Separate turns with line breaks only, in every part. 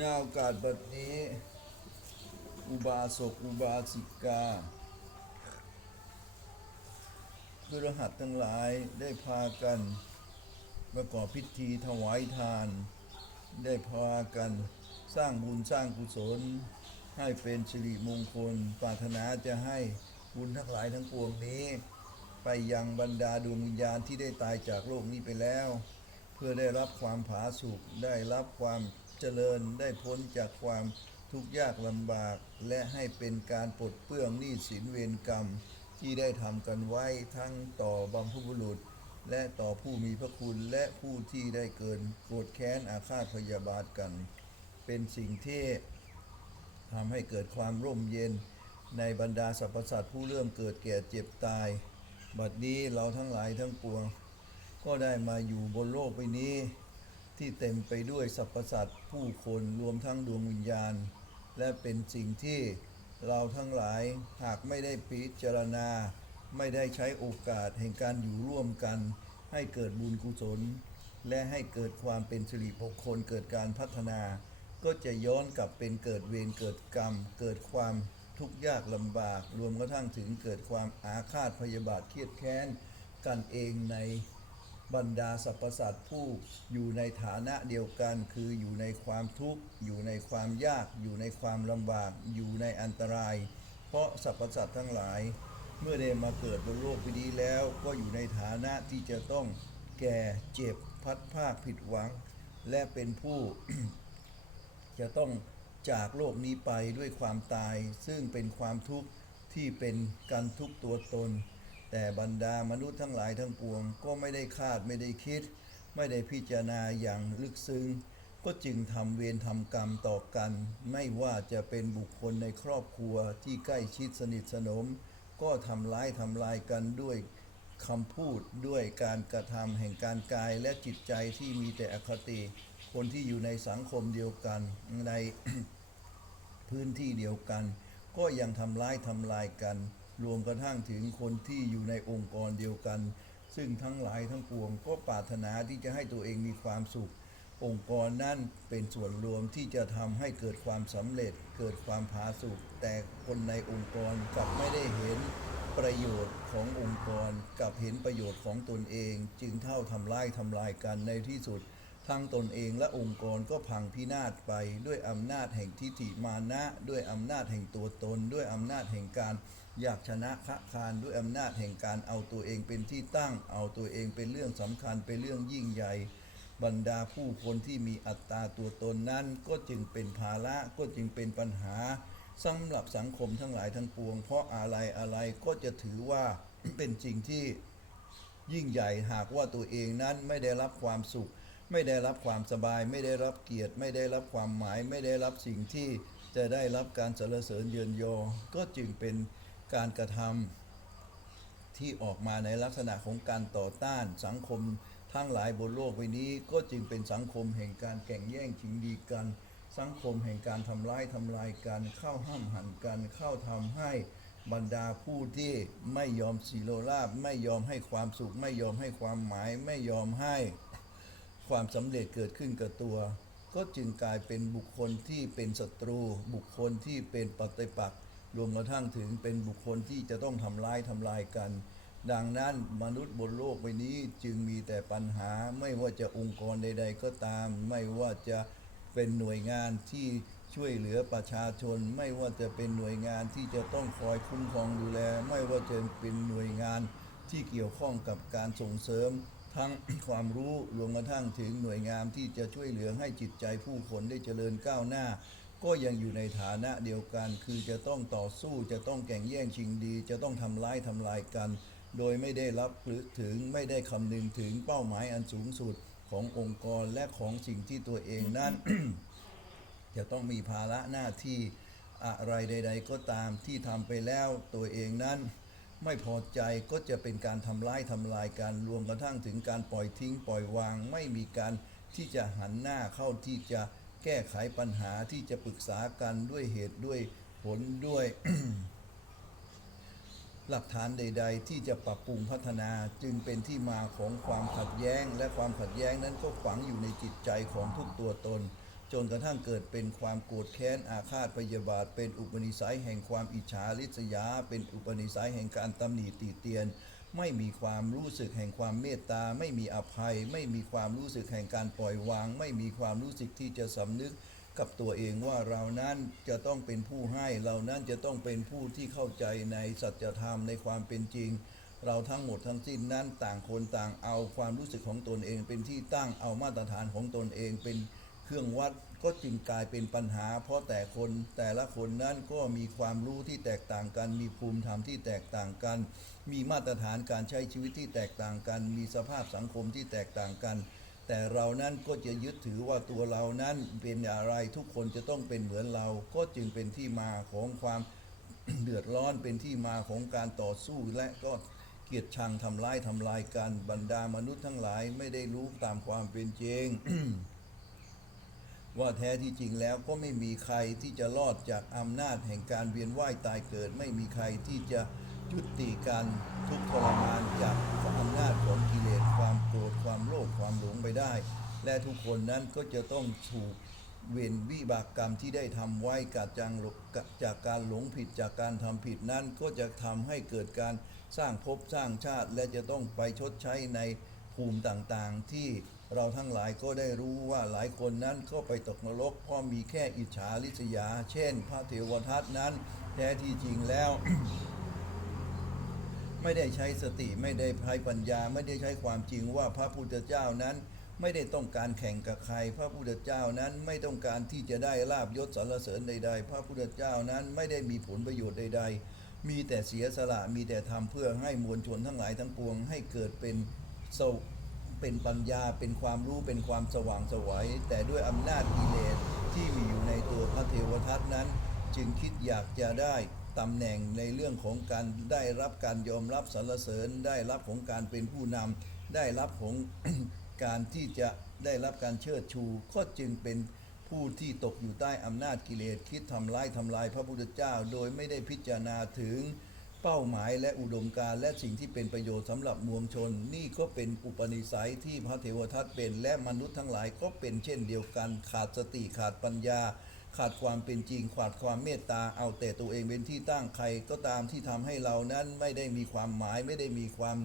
ณโอกาสบัดนี้ อุบาสกอุบาสิกาดุรหัสทั้งหลายได้พากันประกอบพิธีถวายทาน ได้พากันสร้างบุญสร้างกุศล ให้เป็นสิริมงคล ปรารถนาจะให้บุญทั้งหลายทั้งปวงนี้ ไปยังบรรดาดวงวิญญาณที่ได้ตายจากโลกนี้ไปแล้ว เพื่อได้รับความผาสุกได้รับความ เจริญได้พ้นจากความทุกข์ยากลำบาก และให้เป็นการปลดเปลื้องหนี้สินเวรกรรม ที่ได้ทำกันไว้ทั้งต่อบรรพบุรุษ และต่อผู้มีพระคุณและผู้ที่ได้เกินโกรธแค้นอาฆาตพยาบาทกัน เป็นสิ่งที่ทำให้เกิดความร่มเย็น ในบรรดาสรรพสัตว์ผู้เริ่มเกิดแก่เจ็บตาย บัดนี้เราทั้งหลายทั้งปวง ก็ได้มาอยู่บนโลกใบนี้ ที่เต็มไปด้วยสรรพสัตว์ผู้คนรวมทั้งดวงวิญญาณ และเป็นสิ่งที่เราทั้งหลายหากไม่ได้พิจารณา ไม่ได้ใช้โอกาสแห่งการอยู่ร่วมกัน ให้เกิดบุญกุศล และให้เกิดความเป็นสิริมงคลเกิดการพัฒนา ก็จะย้อนกลับเป็นเกิดเวรเกิดกรรม เกิดความทุกข์ยากลำบาก รวมกระทั่งถึงเกิดความอาฆาตพยาบาทเครียดแค้นกันเองใน บรรดาสรรพสัตว์ผู้อยู่ในฐานะเดียวกัน คืออยู่ในความทุกข์ อยู่ในความยาก อยู่ในความลำบาก อยู่ในอันตราย เพราะสรรพสัตว์ทั้งหลาย เมื่อได้มาเกิดบนโลกวิดีแล้วก็อยู่ในฐานะที่จะต้องแก่เจ็บพัดภาคผิดหวัง และเป็นผู้ จะต้องจากโลกนี้ไปด้วยความตาย ซึ่งเป็นความทุกข์ที่เป็นการทุกตัวตน แต่บรรดามนุษย์ทั้งหลายทั้งปวง ก็ไม่ได้คาดไม่ได้คิด ไม่ได้พิจารณาอย่างลึกซึ้ง ก็จึงทำเวรทำกรรมต่อกัน ไม่ว่าจะเป็นบุคคลในครอบครัวที่ใกล้ชิดสนิทสนม ก็ทำร้ายทำลายกันด้วยคำพูดด้วยการกระทำแห่งการกายและจิตใจที่มีแต่อคติ คนที่อยู่ในสังคมเดียวกันในพื้นที่เดียวกัน ก็ยังทำร้ายทำลายกัน รวมกระทั่งถึงคนที่อยู่ในองค์กรเดียวกัน ซึ่งทั้งหลายทั้งปวง ก็ปรารถนาที่จะให้ตัวเองมีความสุข องค์กรนั่นเป็นส่วนรวมที่จะทำให้เกิดความสำเร็จ เกิดความผาสุกแต่คนในองค์กรกลับไม่ได้เห็นประโยชน์ขององค์กรกลับเห็นประโยชน์ของตนเอง จึงเท่าทำร้ายทำลายกันในที่สุด ทั้งตนเองและองค์กรก็พังพินาศไปด้วยอำนาจแห่งทิฏฐิมานะ ด้วยอำนาจแห่งตัวตน ด้วยอำนาจแห่งการอยากชนะคะคานด้วยอำนาจแห่งการเอาตัวเองเป็นที่ตั้ง เอาตัวเองเป็นเรื่องสำคัญเป็นเรื่องยิ่งใหญ่บรรดาผู้คนที่มีอัตตาตัวตนนั้น ก็จึงเป็นภาระก็จึงเป็นปัญหาสำหรับสังคมทั้งหลายทั้งปวง เพราะอะไรอะไรก็จะถือว่าเป็นสิ่งที่ยิ่งใหญ่หากว่าตัวเองนั้นไม่ได้รับความสุข ไม่ได้รับความสบาย ไม่ได้รับเกียรติ ไม่ได้รับความหมาย ไม่ได้รับสิ่งที่จะได้รับการสรรเสริญเยินยอ ก็จึงเป็นการกระทำที่ออกมาในลักษณะของการต่อต้านสังคมทั้งหลายบนโลกใบนี้ก็จึงเป็นสังคมแห่งการแข่งแย่งชิงดีกัน สังคมแห่งการทำร้ายทำลายกันเข้าห้ามหันกันเข้าทำให้บรรดาผู้ที่ไม่ยอมสีโลราบ ไม่ยอมให้ความสุข ไม่ยอมให้ความหมาย ไม่ยอมให้ ความสำเร็จเกิดขึ้นกับตัว ก็จึงกลายเป็นบุคคลที่เป็นศัตรู บุคคลที่เป็นปฏิปักษ์รวมกระทั่งถึงเป็นบุคคลที่จะต้องทำร้ายทำลายกัน ดังนั้นมนุษย์บนโลกใบนี้จึงมีแต่ปัญหาไม่ว่าจะองค์กรใด ๆ ก็ตาม ไม่ว่าจะเป็นหน่วยงานที่ช่วยเหลือประชาชน ไม่ว่าจะเป็นหน่วยงานที่จะต้องคอยคุ้มครองดูแล ไม่ว่าจะเป็นหน่วยงานที่เกี่ยวข้องกับการส่งเสริม ทั้งความรู้รวมกระทั่งถึงหน่วยงานที่จะช่วยเหลือให้จิตใจผู้คนได้เจริญก้าวหน้า ก็ยังอยู่ในฐานะเดียวกัน คือจะต้องต่อสู้จะต้องแข่งแย่งชิงดี จะต้องทำร้ายทำลายกัน โดยไม่ได้รับหรือถึงไม่ได้คำนึงถึงเป้าหมายอันสูงสุดขององค์กรและของสิ่งที่ตัวเองนั้น จะต้องมีภาระหน้าที่อะไรใด ๆ ก็ตามที่ทำไปแล้วตัวเองนั้น ไม่พอใจก็จะเป็นการทำร้ายทำลายกันรวมกระทั่งถึงการปล่อยทิ้งปล่อยวาง ไม่มีการที่จะหันหน้าเข้าที่จะแก้ไขปัญหาที่จะปรึกษากันด้วยเหตุด้วยผลด้วย หลักฐานใด ๆ ที่จะปรับปรุงพัฒนาจึงเป็นที่มาของความขัดแย้ง และความขัดแย้งนั้นก็ฝังอยู่ในจิตใจของทุกตัวตน จนกระทั่งเกิดเป็นความโกรธแค้นอาฆาตพยาบาท เป็นอุปนิสัยแห่งความอิจฉาริษยา เป็นอุปนิสัยแห่งการตำหนิติเตียน ไม่มีความรู้สึกแห่งความเมตตา ไม่มีอภัย ไม่มีความรู้สึกแห่งการปล่อยวาง ไม่มีความรู้สึกที่จะสำนึกกับตัวเองว่าเรานั้นจะต้องเป็นผู้ให้ เรานั้นจะต้องเป็นผู้ที่เข้าใจในสัจธรรมในความเป็นจริง เราทั้งหมดทั้งสิ้นนั้นต่างคนต่างเอาความรู้สึกของตนเองเป็นที่ตั้งเอามาตรฐานของตนเองเป็น เครื่องวัดก็จึงกลายเป็นปัญหา เพราะแต่คนแต่ละคนนั้นก็มีความรู้ที่แตกต่างกัน มีภูมิธรรมที่แตกต่างกัน มีมาตรฐานการใช้ชีวิตที่แตกต่างกัน มีสภาพสังคมที่แตกต่างกัน แต่เรานั้นก็จะยึดถือว่าตัวเรานั้นเป็นอะไรทุกคนจะต้องเป็นเหมือนเราก็จึงเป็นที่มาของความเดือดร้อนเป็นที่มาของการต่อสู้และก็เกลียดชังทำร้ายทำลายกันบรรดามนุษย์ทั้งหลายไม่ได้รู้ตามความเป็นจริง ว่าแท้ที่จริงแล้วก็ไม่มีใครที่จะรอดจากอำนาจแห่งการเวียนว่ายตายเกิด ไม่มีใครที่จะยุติการทุกข์ทรมานจากอำนาจของกิเลสความโกรธความโลภความหลงไปได้ และทุกคนนั้นก็จะต้องถูกเวรวิบากกรรมที่ได้ทำไว้กัดจังจากการหลงผิดจากการทำผิดนั้น ก็จะทำให้เกิดการสร้างภพสร้างชาติ และจะต้องไปชดใช้ในภูมิต่างๆที่ เราทั้งหลายก็ได้รู้ว่าหลายคนนั้นก็ไปตกนรกเพราะมีแค่อิจฉาริษยา เช่น พระเทวทัตนั้นแท้ที่จริงแล้ว ไม่ได้ใช้สติไม่ได้ใช้ปัญญา ไม่ได้ใช้ความจริงว่าพระพุทธเจ้านั้นไม่ได้ต้องการแข่งกับใคร พระพุทธเจ้านั้นไม่ต้องการที่จะได้ลาบยศสรรเสริญใด ๆ พระพุทธเจ้านั้นไม่ได้มีผลประโยชน์ใด ๆ มีแต่เสียสละมีแต่ทำเพื่อให้มวลชนทั้งหลายทั้งปวงให้เกิดเป็นโซ เป็นปัญญาเป็นความรู้เป็นความสว่างสวยแต่ด้วยอำนาจกิเลสที่มีอยู่ในตัวพระเทวทัตนั้น จึงคิดอยากจะได้ตำแหน่งในเรื่องของการได้รับการยอมรับสรรเสริญ ได้รับของการเป็นผู้นำได้รับของการที่จะได้รับการเชิดชู ก็จึงเป็นผู้ที่ตกอยู่ใต้อำนาจกิเลสคิดทำร้ายทำลายพระพุทธเจ้า โดยไม่ได้พิจารณาถึง เป้าหมายและอุดมการณ์และสิ่งที่เป็นประโยชน์สำหรับมวลชน นี่ก็เป็นอุปนิสัยที่พระเทวทัตเป็น และมนุษย์ทั้งหลายก็เป็นเช่นเดียวกัน ขาดสติขาดปัญญา ขาดความเป็นจริง ขาดความเมตตาเอาแต่ตัวเองเป็นที่ตั้งใครก็ตามที่ทำให้เรานั้นไม่ได้มีความหมายไม่ได้มีความ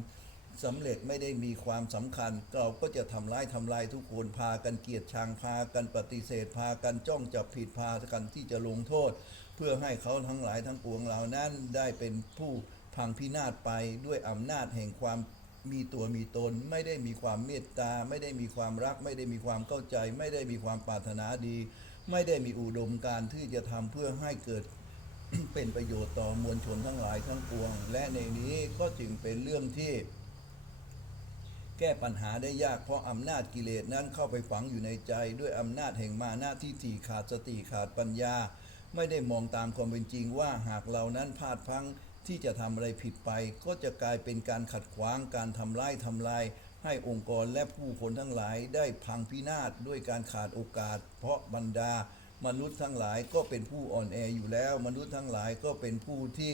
สำเร็จไม่ได้มีความสำคัญ เราก็จะทำร้ายทำลายทุกคนพากันเกลียดชังพากันปฏิเสธ พากันจ้องจับผิดพากันที่จะลงโทษ เพื่อให้เขาทั้งหลายทั้งปวงเหล่านั้นได้เป็นผู้พังพินาศไปด้วยอำนาจแห่งความมีตัวมีตน ไม่ได้มีความเมตตา ไม่ได้มีความรัก ไม่ได้มีความเข้าใจ ไม่ได้มีความปรารถนาดี ไม่ได้มีอุดมการที่จะทำเพื่อให้เกิดเป็นประโยชน์ต่อมวลชนทั้งหลายทั้งปวง และในนี้ก็จึงเป็นเรื่องที่ แก้ปัญหาได้ยากเพราะอำนาจกิเลสนั้นเข้าไปฝังอยู่ในใจ ด้วยอำนาจแห่งมาหน้าที่ถี่ขาดสติขาดปัญญา ไม่ได้มองตามความเป็นจริงว่าหากเรานั้นพลาดพลั้งที่จะทำอะไรผิดไป ก็จะกลายเป็นการขัดขวางการทำร้ายทำลาย ให้องค์กรและผู้คนทั้งหลายได้พังพินาศด้วยการขาดโอกาส เพราะบรรดามนุษย์ทั้งหลายก็เป็นผู้อ่อนแออยู่แล้ว มนุษย์ทั้งหลายก็เป็นผู้ที่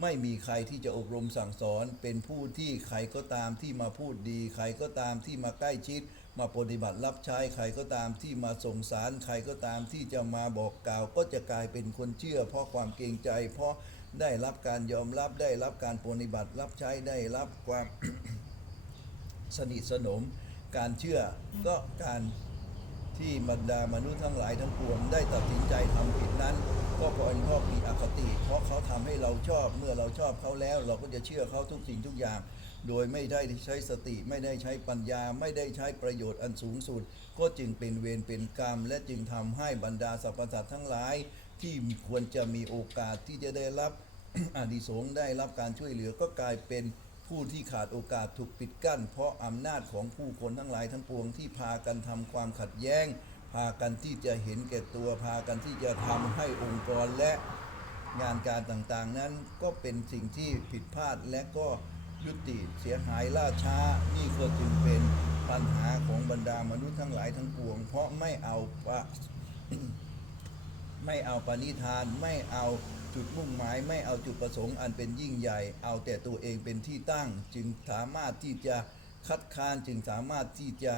ไม่มีใครที่จะอบรมสั่งสอน เป็นผู้ที่ใครก็ตามที่มาพูดดี ใครก็ตามที่มาใกล้ชิด มาปฏิบัติรับใช้ใครก็ตามที่มาส่งสาร ใครก็ตามที่จะมาบอกกล่าว ก็จะกลายเป็นคนเชื่อ เพราะความเกรงใจ เพราะได้รับการยอมรับได้รับการปฏิบัติรับใช้ได้รับความสนิทสนม การเชื่อก็การ ที่บรรดามนุษย์ทั้งหลายทั้งปวงได้ตัดสินใจทำผิดนั้น ก็เพราะเพราะมีอคติ เพราะเขาทำให้เราชอบเมื่อเราชอบเขาแล้ว เราก็จะเชื่อเขาทุกสิ่งทุกอย่าง โดยไม่ได้ใช้สติไม่ได้ใช้ปัญญา ไม่ได้ใช้ประโยชน์อันสูงสุด ก็จึงเป็นเวรเป็นกรรม และจึงทำให้บรรดาสรรพสัตว์ทั้งหลาย ที่ควรจะมีโอกาสที่จะได้รับอานิสงส์ได้รับการช่วยเหลือก็กลายเป็น ผู้ที่ขาดโอกาสถูกปิดกั้น เพราะอำนาจของผู้คนทั้งหลายทั้งปวงที่พากันทำความขัดแย้ง พากันที่จะเห็นแก่ตัวพากันที่จะทำให้องค์กรและงานการต่างๆ นั้นก็เป็นสิ่งที่ผิดพลาดและก็ยุติเสียหายล่าช้า นี่ก็จึงเป็นปัญหาของบรรดามนุษย์ทั้งหลายทั้งปวง เพราะไม่เอาปะไม่เอาปณิธานไม่เอา จุดมุ่งหมายไม่เอาจุดประสงค์อันเป็นยิ่งใหญ่ เอาแต่ตัวเองเป็นที่ตั้ง จึงสามารถที่จะคัดค้านจึงสามารถที่จะ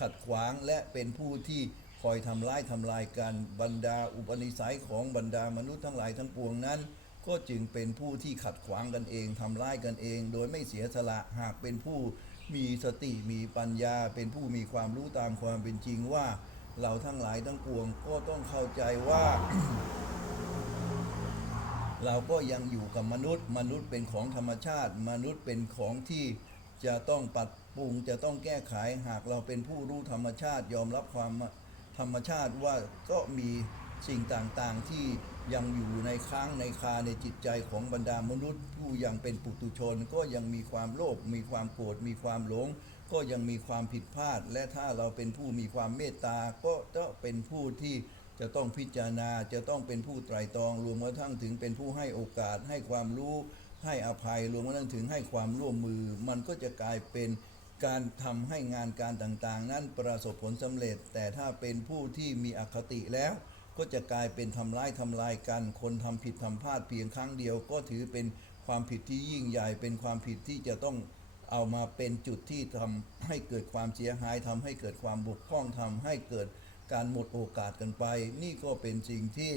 ขัดขวางและเป็นผู้ที่คอยทำร้ายทำลายกันบรรดาอุปนิสัยของบรรดามนุษย์ทั้งหลายทั้งปวงนั้น ก็จึงเป็นผู้ที่ขัดขวางกันเองทำร้ายกันเอง โดยไม่เสียสละหากเป็นผู้มีสติมีปัญญา เป็นผู้มีความรู้ตามความเป็นจริงว่า เราทั้งหลายทั้งปวงก็ต้องเข้าใจว่า เราก็ยังอยู่กับมนุษย์ มนุษย์เป็นของธรรมชาติ มนุษย์เป็นของที่จะต้องปรับปรุงจะต้องแก้ไขหากเราเป็นผู้รู้ธรรมชาติยอมรับความธรรมชาติว่าก็มีสิ่งต่างๆที่ยังอยู่ในค้างในคาในจิตใจของบรรดามนุษย์ ผู้ยังเป็นปุถุชน ก็ยังมีความโลภมีความโกรธมีความหลง ก็ยังมีความผิดพลาด และถ้าเราเป็นผู้มีความเมตตาก็จะเป็นผู้ที่ จะต้องพิจารณาจะต้องเป็นผู้ไตร่ตรองรวมกระทั่งถึงเป็นผู้ให้โอกาส ให้ความรู้ ให้อภัยรวมกระทั่งถึงให้ความร่วมมือ มันก็จะกลายเป็นการทำให้งานการต่างๆ นั้นประสบผลสำเร็จ แต่ถ้าเป็นผู้ที่มีอคติแล้ว ก็จะกลายเป็นทำร้ายทำลายกัน คนทำผิดทำพลาดเพียงครั้งเดียว ก็ถือเป็นความผิดที่ยิ่งใหญ่เป็นความผิดที่จะต้องเอามาเป็นจุดที่ทำให้เกิดความเสียหายทำให้เกิดความบกพร่องทำให้เกิด การหมดโอกาสกันไป นี่ก็เป็นสิ่งที่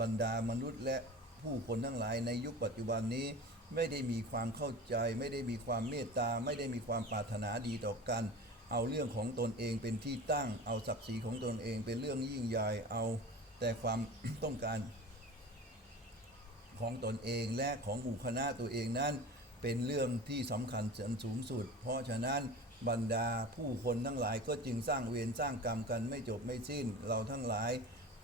บรรดามนุษย์และผู้คนทั้งหลายในยุคปัจจุบันนี้ไม่ได้มีความเข้าใจ ไม่ได้มีความเมตตา ไม่ได้มีความปรารถนาดีต่อกัน เอาเรื่องของตนเองเป็นที่ตั้ง เอาศักดิ์ศรีของตนเองเป็นเรื่องยิ่งใหญ่เอาแต่ความต้องการของตนเองและของหมู่คณะตัวเองนั้น เป็นเรื่องที่สำคัญอันสูงสุด เพราะฉะนั้น บรรดาผู้คนทั้งหลายก็จึงสร้างเวรสร้างกรรมกันไม่จบไม่สิ้น เราทั้งหลาย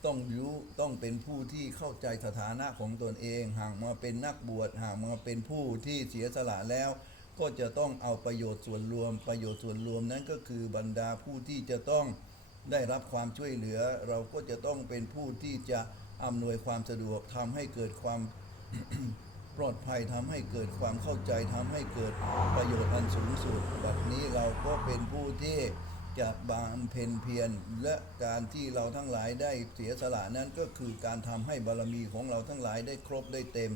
ต้องรู้ต้องเป็นผู้ที่เข้าใจสถานะของตนเอง หากมาเป็นนักบวชหากมาเป็นผู้ที่เสียสละแล้ว ก็จะต้องเอาประโยชน์ส่วนรวม ประโยชน์ส่วนรวมนั้นก็คือบรรดาผู้ที่จะต้องได้รับความช่วยเหลือ เราก็จะต้องเป็นผู้ที่จะอำนวยความสะดวกทำให้เกิดความ ปลอดภัยทำให้เกิดความเข้าใจทำให้เกิดประโยชน์อันสูงสุดแบบนี้เราก็เป็นผู้ที่จะบำเพ็ญเพียรและการที่เราทั้งหลายได้เสียสละนั้นก็คือการทำให้บารมีของเราทั้งหลายได้ครบได้เต็ม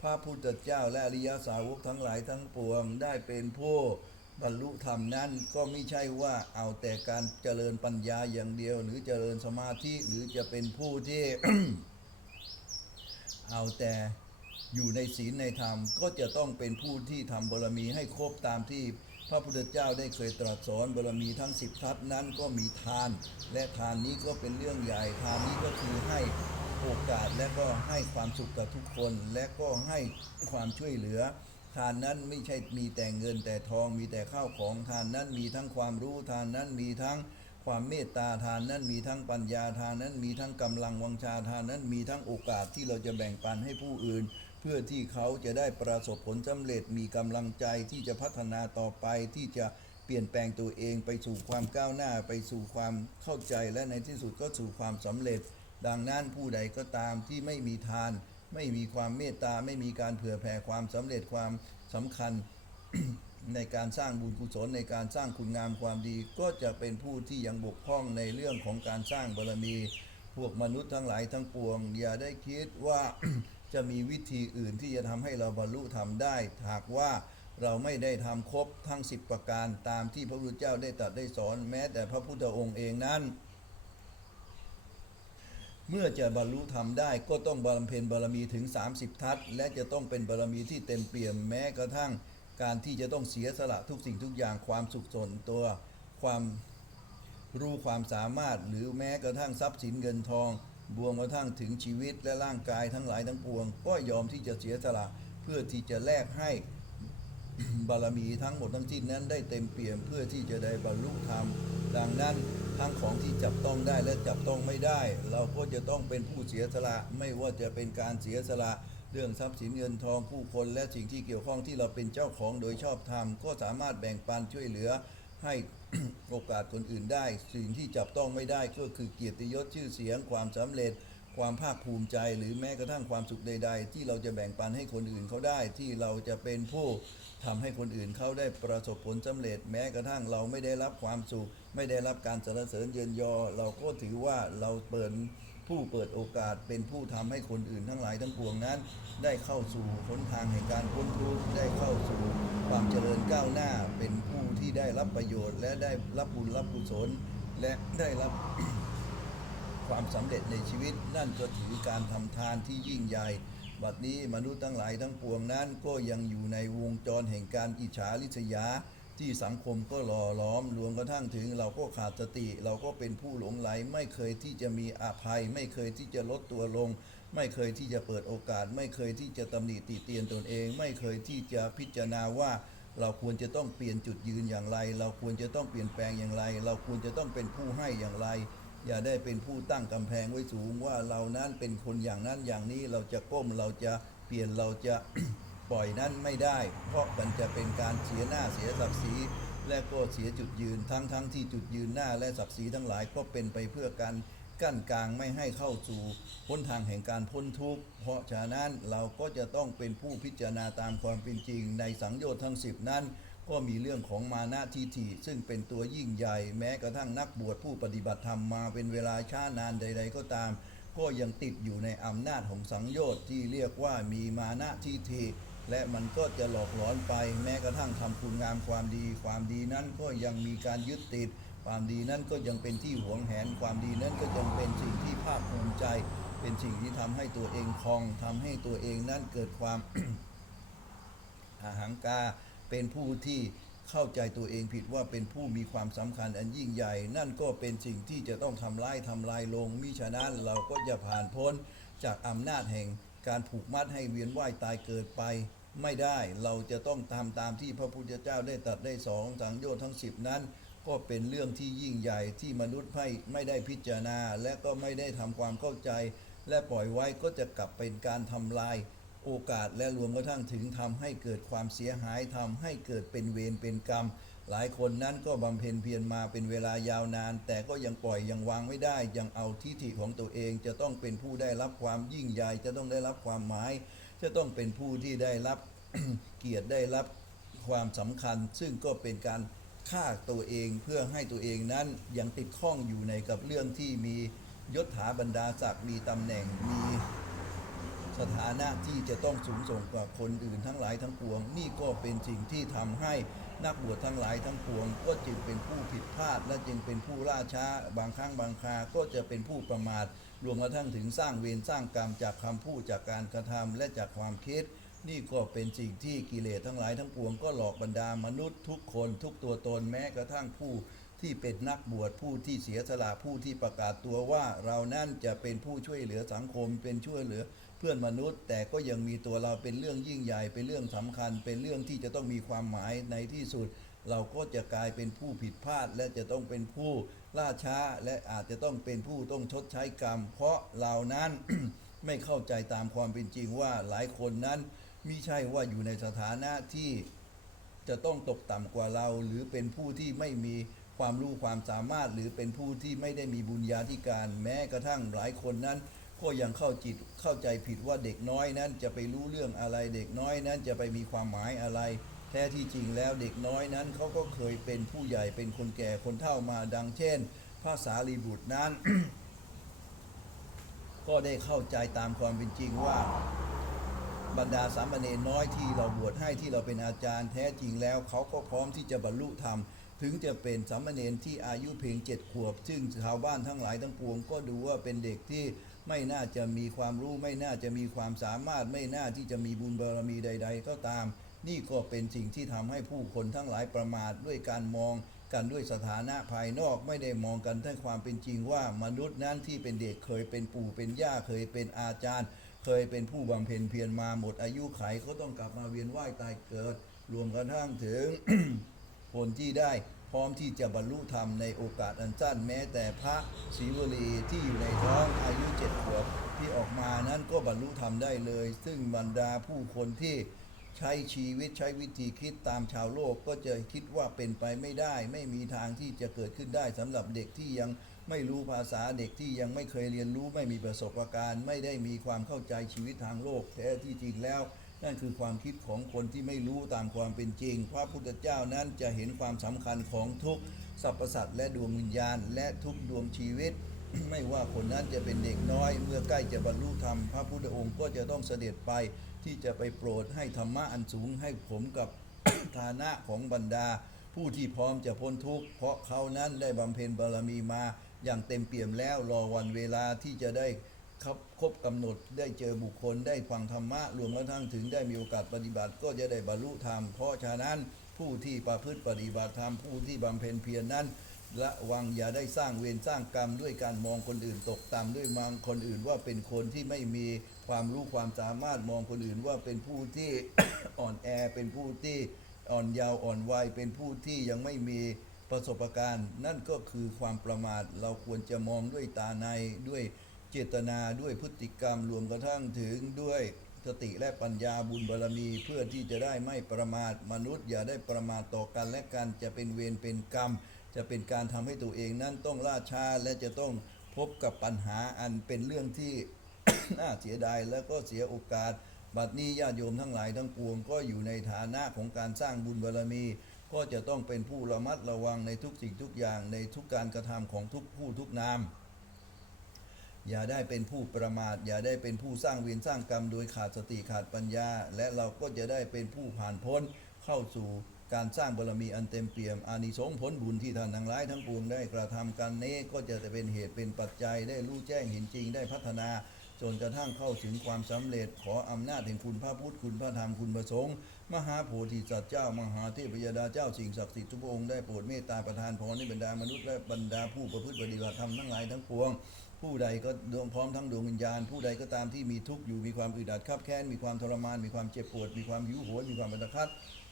พระพุทธเจ้าและอริยสาวกทั้งหลายทั้งปวงได้เป็นผู้บรรลุธรรมนั้นก็ไม่ใช่ว่าเอาแต่การเจริญปัญญาอย่างเดียว หรือเจริญสมาธิหรือจะเป็นผู้ที่ เอาแต่ อยู่ในศีลในธรรม ก็จะต้องเป็นผู้ที่ทำบารมีให้ครบตามที่พระพุทธเจ้าได้เคยตรัสสอนบารมีทั้งสิบทัศนั้นก็มีทาน และทานนี้ก็เป็นเรื่องใหญ่ทานนี้ก็คือให้โอกาสและก็ให้ความสุขกับทุกคน และก็ให้ความช่วยเหลือ ทานนั้นไม่ใช่มีแต่เงินแต่ทองมีแต่ข้าวของทานนั้นมีทั้งความรู้ทานนั้นมีทั้งความเมตตาทานนั้นมีทั้งปัญญาทานนั้นมีทั้งกำลังวังชาทานนั้นมีทั้งโอกาสที่เราจะแบ่งปันให้ผู้อื่น เพื่อที่เขาจะได้ประสบผลสำเร็จมีกำลังใจที่จะพัฒนาต่อไปที่จะเปลี่ยนแปลงตัวเองไปสู่ความก้าวหน้าไปสู่ความเข้าใจและในที่สุดก็สู่ความสำเร็จ ดังนั้นผู้ใดก็ตามที่ไม่มีทาน ไม่มีความเมตตาไม่มีการเผื่อแผ่ความสำเร็จความสำคัญ ในการสร้างบุญกุศลในการสร้างคุณงามความดี ก็จะเป็นผู้ที่ยังบกพร่องในเรื่องของการสร้างบารมี พวกมนุษย์ทั้งหลายทั้งปวง อย่าได้คิดว่า จะมีวิธีอื่นที่จะทำให้เราบรรลุธรรมได้ หากว่าเราไม่ได้ทำครบทั้ง 10 ประการตามที่พระพุทธเจ้าได้ตรัสได้สอนแม้แต่พระพุทธองค์เองนั้น เมื่อจะบรรลุธรรมได้ก็ต้องบำเพ็ญบารมีถึง 30 ทัศและจะต้องเป็นบารมีที่เต็มเปี่ยมแม้กระทั่งการที่จะต้องเสียสละทุกสิ่งทุกอย่างความสุขส่วนตัวความรู้ความสามารถหรือแม้กระทั่งทรัพย์สินเงินทอง บวมกระทั่งถึงชีวิตและร่างกายทั้งหลายทั้งปวง ก็ยอมที่จะเสียสละเพื่อที่จะแลกให้บารมีทั้งหมดทั้งสิ้นนั้นได้เต็มเปี่ยมเพื่อที่จะได้บรรลุธรรม ดังนั้นทั้งของที่จับต้องได้และจับต้องไม่ได้ เราก็จะต้องเป็นผู้เสียสละไม่ว่าจะเป็นการเสียสละเรื่องทรัพย์สินเงินทองผู้คนและสิ่งที่เกี่ยวข้องที่เราเป็นเจ้าของโดยชอบธรรมก็สามารถแบ่งปันช่วยเหลือให้ โอกาสคนอื่นได้ สิ่งที่จับต้องไม่ได้ก็คือเกียรติยศชื่อเสียง ความสำเร็จ ความภาคภูมิใจ หรือแม้กระทั่งความสุขใด ๆ ที่เราจะแบ่งปันให้คนอื่นเขาได้ ที่เราจะเป็นผู้ทำให้คนอื่นเขาได้ประสบผลสำเร็จ แม้กระทั่งเราไม่ได้รับความสุข ไม่ได้รับการสรรเสริญเยินยอ เราก็ถือว่าเราเปิด ผู้เปิดโอกาสเป็นผู้ทำให้คนอื่นทั้งหลายทั้งปวงนั้น ได้เข้าสู่หนทางแห่งการพ้นทุกข์ได้เข้าสู่ความเจริญก้าวหน้า เป็นผู้ที่ได้รับประโยชน์ และได้รับบุญรับกุศล และได้รับความสำเร็จในชีวิต นั่นก็ถือการทำทานที่ยิ่งใหญ่บัดนี้มนุษย์ทั้งหลายทั้งปวงนั้นก็ยังอยู่ในวงจรแห่งการอิจฉาริษยา ที่สังคมก็หล่อล้อมรวมกระทั่งถึงเราก็ขาดสติ เราก็เป็นผู้หลงไหล ไม่เคยที่จะมีอภัย ไม่เคยที่จะลดตัวลง ไม่เคยที่จะเปิดโอกาส ไม่เคยที่จะตำหนิติเตียนตนเอง ไม่เคยที่จะพิจารณาว่าเราควรจะต้องเปลี่ยนจุดยืนอย่างไร เราควรจะต้องเปลี่ยนแปลงอย่างไร เราควรจะต้องเป็นผู้ให้อย่างไร อย่าได้เป็นผู้ตั้งกำแพงไว้สูงว่าเรานั้นเป็นคนอย่างนั้นอย่างนี้เราจะก้มเราจะเปลี่ยนเราจะ ปล่อยนั้นไม่ได้ เพราะมันจะเป็นการเสียหน้าเสียศักดิ์ศรีและก็เสียจุดยืนทั้งทั้งที่จุดยืนหน้าและศักดิ์ศรีทั้งหลายก็เป็นไปเพื่อการกั้นกลางไม่ให้เข้าสู่พ้นทางแห่งการพ้นทุกข์เพราะฉะนั้นเราก็จะต้องเป็นผู้พิจารณาตามความเป็นจริง ในสังโยชน์ทั้งสิบนั้น ก็มีเรื่องของมานะทิฏฐิซึ่งเป็นตัวยิ่งใหญ่ แม้กระทั่งนักบวชผู้ปฏิบัติธรรมมาเป็นเวลาช้านานใด ๆ ก็ตาม ก็ยังติดอยู่ในอำนาจของสังโยชน์ที่เรียกว่ามีมานะทิฏฐิ และมันก็จะหลอกหลอนไป แม้กระทั่งทำคุณงามความดี ความดีนั้นก็ยังมีการยึดติด ความดีนั้นก็ยังเป็นที่หวงแหน ความดีนั้นก็ยังเป็นสิ่งที่ภาคภูมิใจ เป็นสิ่งที่ทำให้ตัวเองคลองทำให้ตัวเองนั้นเกิดความอาหังกาเป็นผู้ที่เข้าใจตัวเองผิดว่าเป็นผู้มีความสำคัญอันยิ่งใหญ่ นั่นก็เป็นสิ่งที่จะต้องทำลายทำลายลงมิฉะนั้นเราก็จะผ่านพ้นจากอำนาจแห่งการผูกมัดให้เวียนว่ายตายเกิดไป ไม่ได้เราจะต้องทำตามที่พระพุทธเจ้าได้ตัดได้สองสังโยชน์ทั้งสิบนั้น ก็เป็นเรื่องที่ยิ่งใหญ่ที่มนุษย์ไม่ไม่ได้พิจารณา และก็ไม่ได้ทำความเข้าใจ และปล่อยไว้ก็จะกลับเป็นการทำลายโอกาสและรวมกระทั่งถึงทำให้เกิดความเสียหายทำให้เกิดเป็นเวรเป็นกรรม หลายคนนั้นก็บำเพ็ญเพียรมาเป็นเวลายาวนาน แต่ก็ยังปล่อยยังวางไม่ได้ ยังเอาทิฏฐิของตัวเองจะต้องเป็นผู้ได้รับความยิ่งใหญ่จะต้องได้รับความหมาย จะต้องเป็นผู้ที่ได้รับ เกียรติได้รับความสำคัญ ซึ่งก็เป็นการฆ่าตัวเองเพื่อให้ตัวเองนั้นยังติดข้องอยู่ในกับเรื่องที่มียศถาบรรดาศักดิ์มีตำแหน่งมีสถานะที่จะต้องสูงส่งกว่าคนอื่นทั้งหลายทั้งปวง นี่ก็เป็นสิ่งที่ทำให้นักบวชทั้งหลายทั้งปวง ก็จึงเป็นผู้ผิดพลาดและจึงเป็นผู้ล่าช้า บางครั้งบางคราก็จะเป็นผู้ประมาท รวมกระทั่งถึงสร้างเวรสร้างกรรมจากคำพูดจากการกระทำและจากความคิด นี่ก็เป็นสิ่งที่กิเลสทั้งหลายทั้งปวงก็หลอกบรรดามนุษย์ทุกคนทุกตัวตนแม้กระทั่งผู้ที่เป็นนักบวชผู้ที่เสียสละผู้ที่ประกาศตัวว่าเรานั่นจะเป็นผู้ช่วยเหลือสังคม เป็นช่วยเหลือเพื่อนมนุษย์ แต่ก็ยังมีตัวเราเป็นเรื่องยิ่งใหญ่เป็นเรื่องสำคัญ เป็นเรื่องที่จะต้องมีความหมายในที่สุด เราก็จะกลายเป็นผู้ผิดพลาดและจะต้องเป็นผู้ ล่าช้าและอาจจะต้องเป็นผู้ต้องชดใช้กรรม เพราะเรานั้นไม่เข้าใจตามความเป็นจริงว่าหลายคนนั้นมิใช่ว่าอยู่ในสถานะที่จะต้องตกต่ำกว่าเรา หรือเป็นผู้ที่ไม่มีความรู้ความสามารถ หรือเป็นผู้ที่ไม่ได้มีบุญญาธิการ แม้กระทั่งหลายคนนั้น ก็ยังเข้าจิตเข้าใจผิดว่าเด็กน้อยนั้นจะไปรู้เรื่องอะไรเด็กน้อยนั้นจะไปมีความหมายอะไร แท้ที่จริงแล้วเด็กน้อยนั้นเขาก็เคยเป็นผู้ใหญ่เป็นคนแก่คนเฒ่ามาดังเช่นพระสารีบุตรนั้น ก็ได้เข้าใจตามความเป็นจริงว่า บรรดาสามเณรน้อยที่เราบวชให้ที่เราเป็นอาจารย์แท้จริงแล้วเขาก็พร้อมที่จะบรรลุธรรม ถึงจะเป็นสามเณรที่อายุเพียงเจ็ดขวบ ซึ่งชาวบ้านทั้งหลายทั้งปวง ก็ดูว่าเป็นเด็กที่ไม่น่าจะมีความรู้ไม่น่าจะมีความสามารถไม่น่าที่จะมีบุญบารมีใด ๆ ก็ตาม นี่ก็เป็นสิ่งที่ทำให้ผู้คนทั้งหลายประมาทด้วยการมองกันด้วยสถานะภายนอกไม่ได้มองกันทั้งความเป็นจริงว่ามนุษย์นั้นที่เป็นเด็กเคยเป็นปู่เป็นย่าเคยเป็นอาจารย์ เคยเป็นผู้บำเพ็ญเพียรมาหมดอายุไขก็ต้องกลับมาเวียนว่ายตายเกิด รวมกระทั่งถึงผลที่ได้พร้อมที่จะบรรลุธรรมในโอกาสอันสั้นแม้แต่พระศรีวลีที่อยู่ในท้องอายุเจ็ดขวบที่ออกมานั้นก็บรรลุธรรมได้เลย ซึ่งบรรดาผู้คนที่ ใช้ชีวิตใช้วิธีคิดตามชาวโลกก็จะคิดว่าเป็นไปไม่ได้ ไม่มีทางที่จะเกิดขึ้นได้สำหรับเด็กที่ยังไม่รู้ภาษาเด็กที่ยังไม่เคยเรียนรู้ไม่มีประสบการณ์ ไม่ได้มีความเข้าใจชีวิตทางโลกแท้ที่จริงแล้ว นั่นคือความคิดของคนที่ไม่รู้ตามความเป็นจริง พระพุทธเจ้านั้นจะเห็นความสำคัญของทุกสรรพสัตว์และดวงวิญญาณ และทุกดวงชีวิต ไม่ว่าคนนั้นจะเป็นเด็กน้อย เมื่อใกล้จะบรรลุธรรม พระพุทธองค์ก็จะต้องเสด็จไปที่จะไปโปรดให้ธรรมะอันสูงให้ผมกับฐานะของบรรดา ผู้ที่พร้อมจะพ้นทุกข์เพราะเขานั้นได้บำเพ็ญบารมีมาอย่างเต็มเปี่ยมแล้วรอวันเวลาที่จะได้ครับครบกำหนดได้เจอบุคคลได้ฟังธรรมะรวมกระทั่งถึงได้มีโอกาสปฏิบัติก็จะได้บรรลุธรรม เพราะฉะนั้นผู้ที่ประพฤติปฏิบัติธรรมผู้ที่บำเพ็ญเพียรนั้น ระวังอย่าได้สร้างเวรสร้างกรรมด้วยการมองคนอื่นตกต่ำด้วยมองคนอื่นว่าเป็นคนที่ไม่มีความรู้ความสามารถมองคนอื่นว่าเป็นผู้ที่ อ่อนแอเป็นผู้ที่อ่อนยาวอ่อนวัยเป็นผู้ที่ยังไม่มีประสบการณ์ นั่นก็คือความประมาทเราควรจะมองด้วยตาในด้วยเจตนาด้วยพฤติกรรมรวมกระทั่งถึงด้วยสติและปัญญาบุญบารมีเพื่อที่จะได้ไม่ประมาทมนุษย์ อย่าได้ประมาทต่อกันและกันจะเป็นเวรเป็นกรรม จะเป็นการทำให้ตัวเองนั้นต้องล่าช้าและจะต้องพบกับปัญหาอันเป็นเรื่องที่ น่าเสียดายและก็เสียโอกาส บัดนี้ญาติโยมทั้งหลายทั้งปวงก็อยู่ในฐานะของการสร้างบุญบารมี ก็จะต้องเป็นผู้ระมัดระวังในทุกสิ่งทุกอย่างในทุกการกระทำของทุกผู้ทุกนามอย่าได้เป็นผู้ประมาท อย่าได้เป็นผู้สร้างเวรสร้างกรรมโดยขาดสติขาดปัญญา และเราก็จะได้เป็นผู้ผ่านพ้นเข้าสู่ การสร้างบารมีอันเต็มเปี่ยมอานิสงส์ผลบุญที่ท่านทั้งหลายทั้งปวงได้กระทำกันนี้ก็จะเป็นเหตุเป็นปัจจัยได้รู้แจ้งเห็นจริงได้พัฒนาจนกระทั่งเข้าถึงความสำเร็จขออำนาจแห่งคุณพระพุทธคุณพระธรรมคุณพระสงฆ์มหาโพธิสัตว์เจ้ามหาเทพยดาเจ้าสิ่งศักดิ์สิทธิ์ทุกองค์ได้โปรดเมตตาประทานพรในบรรดามนุษย์และบรรดาผู้ประพฤติปฏิบัติธรรมทั้งหลายทั้งปวง ผู้ใดก็ดวงพร้อมทั้งดวงวิญญาณ ผู้ใดก็ตามที่มีทุกข์อยู่มีความอึดอัดขับแค้นมีความทรมาน มีความเจ็บปวด มีความหิวโหยมีความเป็นตะคัด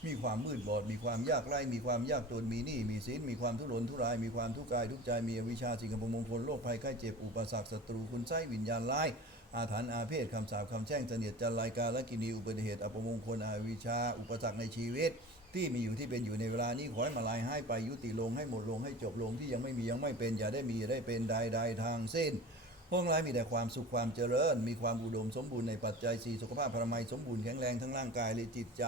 มีความมืดบอด มีความยากไร้มีความยากจนมีหนี้มีสินมีความทุรนทุราย มีความทุกข์กายทุกใจมีอวิชชาสิ่งของมงคลโรคภัยไข้เจ็บอุปสรรคศัตรูคุณไส้วิญญาณร้าย อาถรรพ์อาเพศคำสาปคำแช่งเสนียดจันรายการและกินีอุบัติเหตุอัปมงคลอาวิชา อุปสรรคในชีวิต ที่มีอยู่ที่เป็นอยู่ในเวลานี้ขอให้มาลายให้ไปยุติลงให้หมดลงให้จบลงที่ยังไม่มียังไม่เป็นอย่าได้มีได้เป็นใดๆทางเส้นพวกร้ายมีแต่ความสุขความเจริญ มีความอุดมสมบูรณ์ในปัจจัยสี่สุขภาพพระมัยสมบูรณ์แข็งแรงทั้งร่างกายและจิตใจ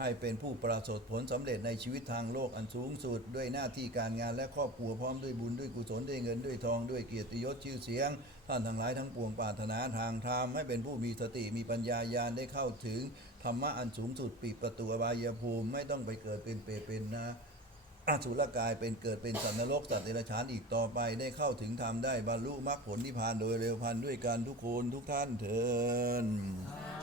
ให้เป็นผู้ประสบผลสำเร็จในชีวิตทางโลกอันสูงสุด ด้วยหน้าที่การงานและครอบครัวพร้อมด้วยบุญด้วยกุศลด้วยเงินด้วยทองด้วยเกียรติยศชื่อเสียง ท่านทั้งหลายทั้งปวงปรารถนาทางธรรมให้เป็นผู้มีสติมีปัญญาญาณได้เข้าถึงธรรมะอันสูงสุดปิดประตูบายภูมิไม่ต้องไปเกิดเป็นเปรตเป็นนะอสุรกายเป็นเกิดเป็นสัตว์นรกสัตว์เดรัจฉานอีกต่อไปได้เข้าถึงธรรมได้บรรลุมรรคผลนิพพานโดยเร็วพันด้วยกันทุกคนทุกท่านเถิน
สา